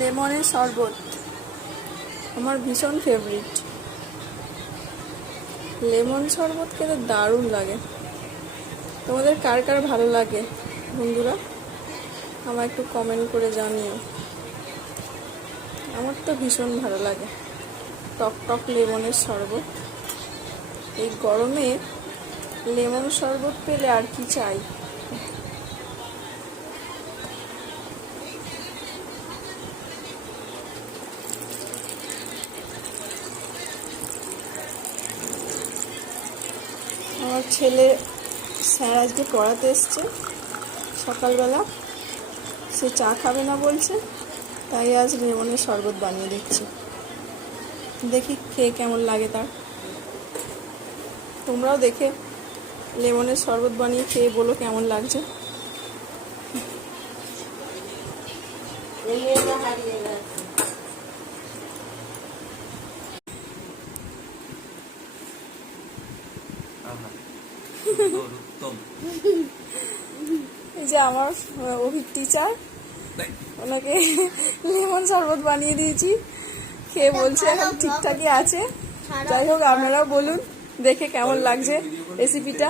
লেমনের শরবত আমার ভীষণ ফেভারিট। লেমন শরবত খেতে দারুণ লাগে। তোমাদের কার কার ভালো লাগে বন্ধুরা, আমার একটু কমেন্ট করে জানিও। আমার তো ভীষণ ভালো লাগে টক টক লেমনের শরবত। এই গরমে লেমন শরবত পেলে আর কি চাই। আমার ছেলে স্যার আজকে পড়াতে এসছে সকালবেলা, সে চা খাবে না বলছে, তাই আজ লেমনের শরবত বানিয়ে দিচ্ছি। দেখি খেয়ে কেমন লাগে তার। তোমরাও দেখে লেমনের শরবত বানিয়ে খেয়ে বলো কেমন লাগছে। এই যে আমার অভিক টিচার, ওনাকে লেমন শরবত বানিয়ে দিয়েছি, খেয়ে বলছে এখন ঠিকঠাকই আছে। যাই হোক, আপনারাও বলুন দেখে কেমন লাগছে রেসিপিটা।